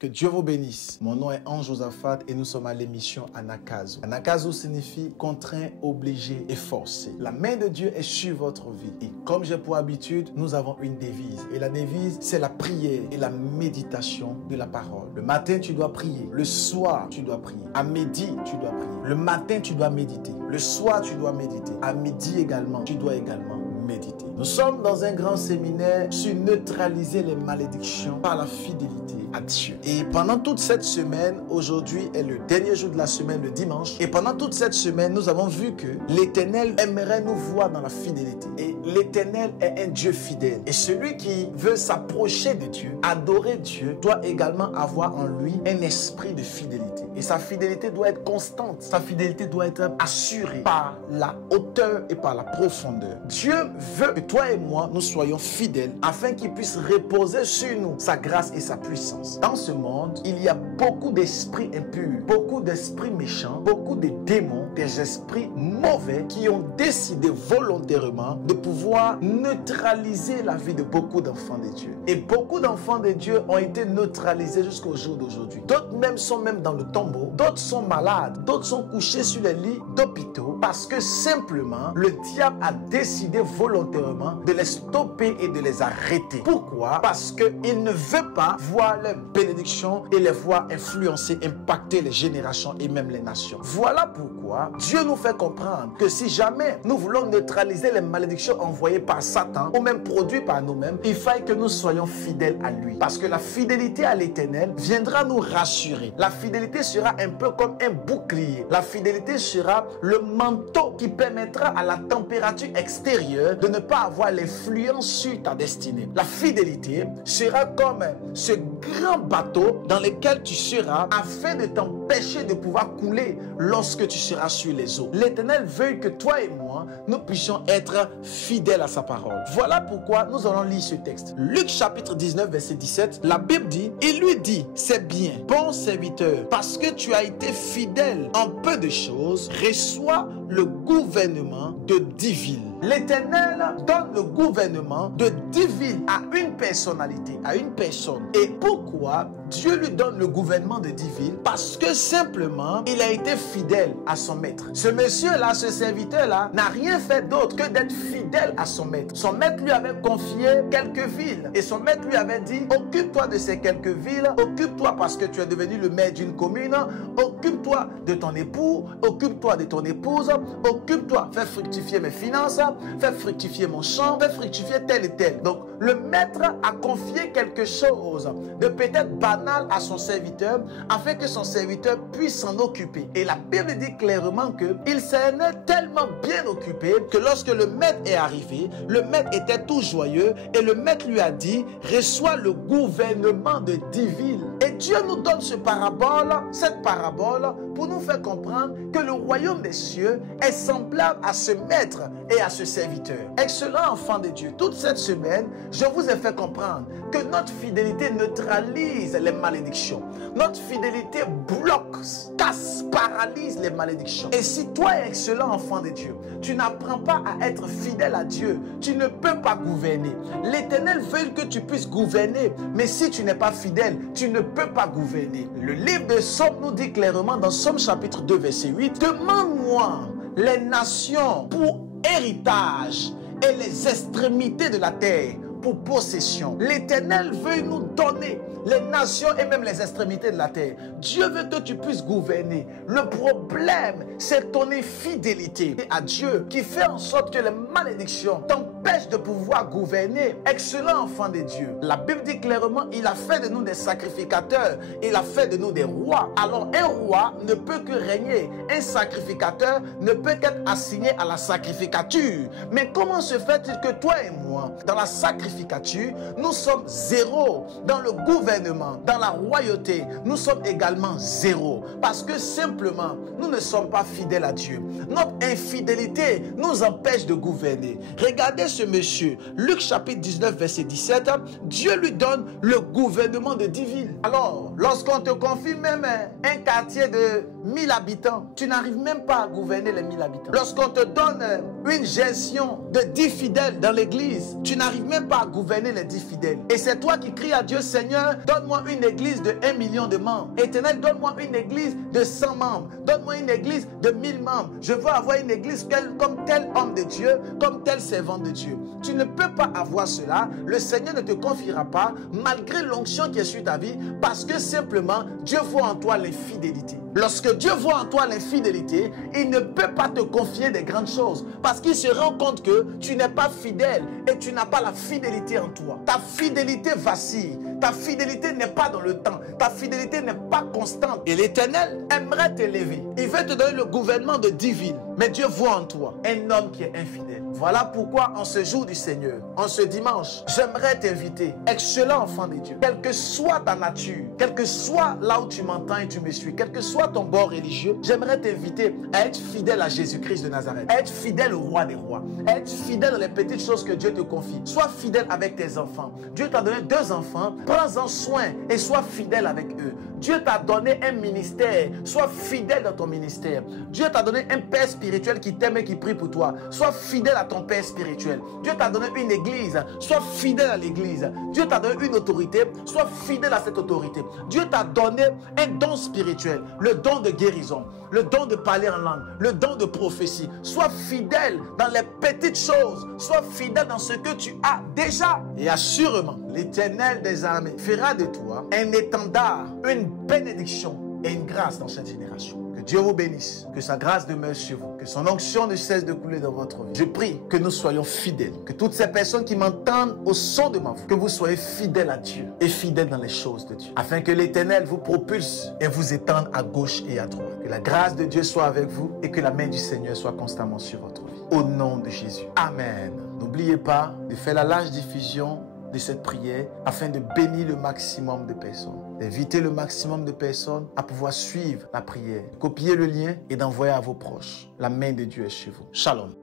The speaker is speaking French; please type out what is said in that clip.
Que Dieu vous bénisse. Mon nom est Ange Josaphat et nous sommes à l'émission Anakazo. Anakazo signifie contraint, obligé et forcé. La main de Dieu est sur votre vie. Et comme j'ai pour habitude, nous avons une devise. Et la devise, c'est la prière et la méditation de la parole. Le matin, tu dois prier. Le soir, tu dois prier. À midi, tu dois prier. Le matin, tu dois méditer. Le soir, tu dois méditer. À midi également, tu dois également méditer. Nous sommes dans un grand séminaire sur neutraliser les malédictions par la fidélité à Dieu. Et pendant toute cette semaine, aujourd'hui est le dernier jour de la semaine, le dimanche. Et pendant toute cette semaine, nous avons vu que l'Éternel aimerait nous voir dans la fidélité. Et l'Éternel est un Dieu fidèle. Et celui qui veut s'approcher de Dieu, adorer Dieu, doit également avoir en lui un esprit de fidélité. Et sa fidélité doit être constante. Sa fidélité doit être assurée par la hauteur et par la profondeur. Dieu veut que toi et moi, nous soyons fidèles afin qu'il puisse reposer sur nous sa grâce et sa puissance. Dans ce monde, il y a beaucoup d'esprits impurs, beaucoup d'esprits méchants, beaucoup de démons, des esprits mauvais qui ont décidé volontairement de pouvoir neutraliser la vie de beaucoup d'enfants de Dieu. Et beaucoup d'enfants de Dieu ont été neutralisés jusqu'au jour d'aujourd'hui. D'autres même sont même dans le tombeau, d'autres sont malades, d'autres sont couchés sur les lits d'hôpitaux parce que simplement le diable a décidé volontairement de les stopper et de les arrêter. Pourquoi? Parce qu'il ne veut pas voir leurs bénédictions et les voir influencer, impacter les générations et même les nations. Voilà pourquoi Dieu nous fait comprendre que si jamais nous voulons neutraliser les malédictions envoyées par Satan ou même produites par nous-mêmes, il faut que nous soyons fidèles à lui. Parce que la fidélité à l'Éternel viendra nous rassurer. La fidélité sera un peu comme un bouclier. La fidélité sera le manteau qui permettra à la température extérieure de ne pas avoir l'influence sur ta destinée. La fidélité sera comme ce grand bateau dans lequel tu seras afin de t'empêcher de pouvoir couler lorsque tu seras sur les eaux. L'Éternel veut que toi et moi, nous puissions être fidèles à sa parole. Voilà pourquoi nous allons lire ce texte. Luc chapitre 19 verset 17, la Bible dit, il lui dit, c'est bien, bon serviteur, parce que tu as été fidèle en peu de choses, reçois le gouvernement de 10 villes. L'Éternel donne le gouvernement de 10 villes à une personnalité, à une personne. Et pourquoi Dieu lui donne le gouvernement de 10 villes? Parce que simplement, il a été fidèle à son maître. Ce monsieur-là, ce serviteur-là, n'a rien fait d'autre que d'être fidèle à son maître. Son maître lui avait confié quelques villes. Et son maître lui avait dit, occupe-toi de ces quelques villes, occupe-toi parce que tu es devenu le maire d'une commune, occupe-toi de ton époux, occupe-toi de ton épouse, occupe-toi, fais fructifier mes finances, fais fructifier mon champ, fais fructifier tel et tel. Donc, le maître a confié quelque chose de peut-être banal à son serviteur afin que son serviteur puisse s'en occuper. Et la Bible dit clairement qu'il s'en est tellement bien occupé que lorsque le maître est arrivé, le maître était tout joyeux et le maître lui a dit, reçois le gouvernement de 10 villes. Et Dieu nous donne cette parabole pour nous faire comprendre que le royaume des cieux est semblable à ce maître et à ce serviteur. Excellent enfant de Dieu, toute cette semaine, je vous ai fait comprendre que notre fidélité neutralise les malédictions. Notre fidélité bloque, casse, paralyse les malédictions. Et si toi, excellent enfant de Dieu, tu n'apprends pas à être fidèle à Dieu, tu ne peux pas gouverner. L'Éternel veut que tu puisses gouverner, mais si tu n'es pas fidèle, tu ne peux pas gouverner. Le livre de Somme nous dit clairement dans Somme chapitre 2 verset 8, demande-moi les nations pour héritage et les extrémités de la terre pour possession. L'Éternel veut nous donner les nations et même les extrémités de la terre. Dieu veut que tu puisses gouverner. Le problème, c'est ton infidélité à Dieu qui fait en sorte que les malédictions t'empêchent de pouvoir gouverner. Excellent enfant de Dieu. La Bible dit clairement, il a fait de nous des sacrificateurs. Il a fait de nous des rois. Alors un roi ne peut que régner. Un sacrificateur ne peut qu'être assigné à la sacrificature. Mais comment se fait-il que toi et moi, dans la sacrificature, nous sommes zéro dans le gouvernement, dans la royauté, nous sommes également zéro parce que simplement nous ne sommes pas fidèles à Dieu. Notre infidélité nous empêche de gouverner. Regardez ce monsieur, Luc chapitre 19 verset 17, Dieu lui donne le gouvernement de 10 villes. Alors, lorsqu'on te confie même un quartier de 1000 habitants, tu n'arrives même pas à gouverner les 1000 habitants. Lorsqu'on te donne une gestion de 10 fidèles dans l'église, tu n'arrives même pas à gouverner les 10 fidèles. Et c'est toi qui cries à Dieu, Seigneur, donne-moi une église de 1 million de membres. Éternel, donne-moi une église de 100 membres. Donne-moi une église de 1000 membres. Je veux avoir une église comme tel homme de Dieu, comme tel servant de Dieu. Tu ne peux pas avoir cela. Le Seigneur ne te confiera pas, malgré l'onction qui est sur ta vie, parce que simplement, Dieu voit en toi l'infidélité. Lorsque Dieu voit en toi l'infidélité, il ne peut pas te confier des grandes choses, parce qu'il se rend compte que tu n'es pas fidèle et tu n'as pas la fidélité en toi. Ta fidélité vacille. Ta fidélité n'est pas dans le temps. Ta fidélité n'est pas constante. Et l'Éternel aimerait t'élever. Il veut te donner le gouvernement de 10 villes. Mais Dieu voit en toi un homme qui est infidèle. Voilà pourquoi en ce jour du Seigneur, en ce dimanche, j'aimerais t'inviter, excellent enfant de Dieu, quelle que soit ta nature, quel que soit là où tu m'entends et tu me suis, quel que soit ton bord religieux, j'aimerais t'inviter à être fidèle à Jésus-Christ de Nazareth, à être fidèle au roi des rois, à être fidèle dans les petites choses que Dieu te confie. Sois fidèle avec tes enfants. Dieu t'a donné 2 enfants, prends-en soin et sois fidèle avec eux. Dieu t'a donné un ministère, sois fidèle dans ton ministère. Dieu t'a donné un père spirituel qui t'aime et qui prie pour toi. Sois fidèle à ton père spirituel. Dieu t'a donné une église, sois fidèle à l'église. Dieu t'a donné une autorité, sois fidèle à cette autorité. Dieu t'a donné un don spirituel, le don de guérison, le don de parler en langue, le don de prophétie. Sois fidèle dans les petites choses, sois fidèle dans ce que tu as déjà. Et assurément, l'Éternel des armées fera de toi un étendard, une bénédiction et une grâce dans cette génération. Que Dieu vous bénisse, que sa grâce demeure sur vous, que son onction ne cesse de couler dans votre vie. Je prie que nous soyons fidèles, que toutes ces personnes qui m'entendent au son de ma voix, que vous soyez fidèles à Dieu et fidèles dans les choses de Dieu, afin que l'Éternel vous propulse et vous étende à gauche et à droite. Que la grâce de Dieu soit avec vous et que la main du Seigneur soit constamment sur votre vie. Au nom de Jésus. Amen. N'oubliez pas de faire la large diffusion de cette prière afin de bénir le maximum de personnes, d'inviter le maximum de personnes à pouvoir suivre la prière. Copiez le lien et d'envoyer à vos proches. La main de Dieu est chez vous. Shalom.